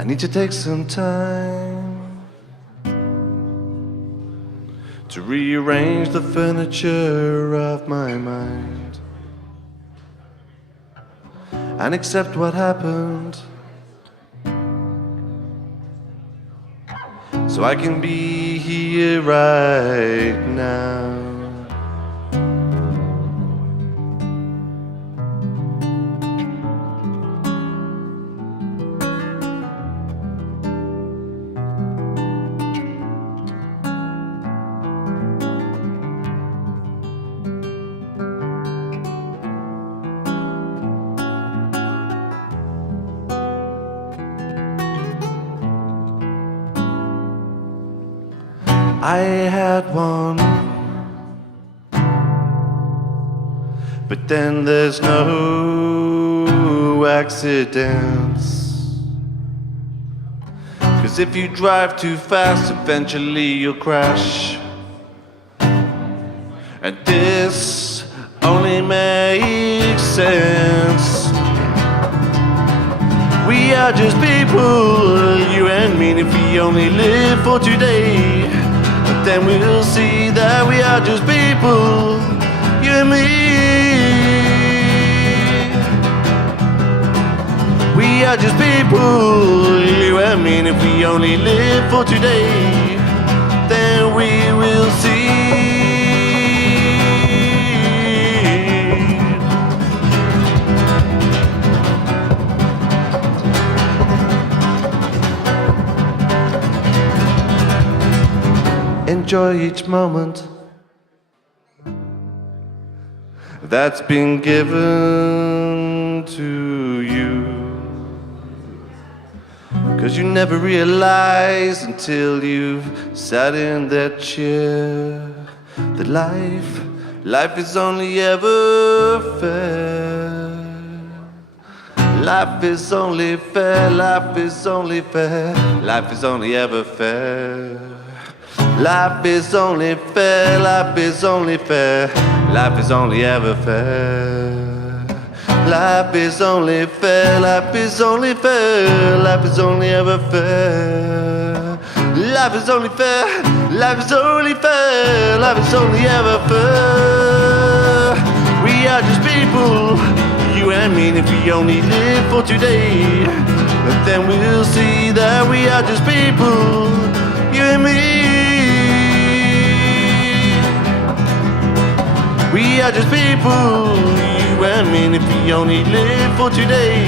I need to take some time to rearrange the furniture of my mind and accept what happened, so I can be here right now. I had one, but then there's no accidents. 'Cause if you drive too fast, eventually you'll crash. And this only makes sense. We are just people, you and me, and if we only live for today, but then we'll see that we are just people, you and me. We are just people, you and me, and if we only live for today, then we will see. Enjoy each moment that's been given to you, 'cause you never realize until you've sat in that chair that life is only ever fair. Life is only fair, life is only fair, life is only ever fair. Life is only fair, life is only fair, life is only ever fair. Life is only fair, life is only fair, life is only ever fair. Life is only fair, life is only fair, life is only ever fair. We are just people, you and me, and if we only live for today, but then we'll see that we are just people, you and me. We are just people, you and me, and if we only live for today,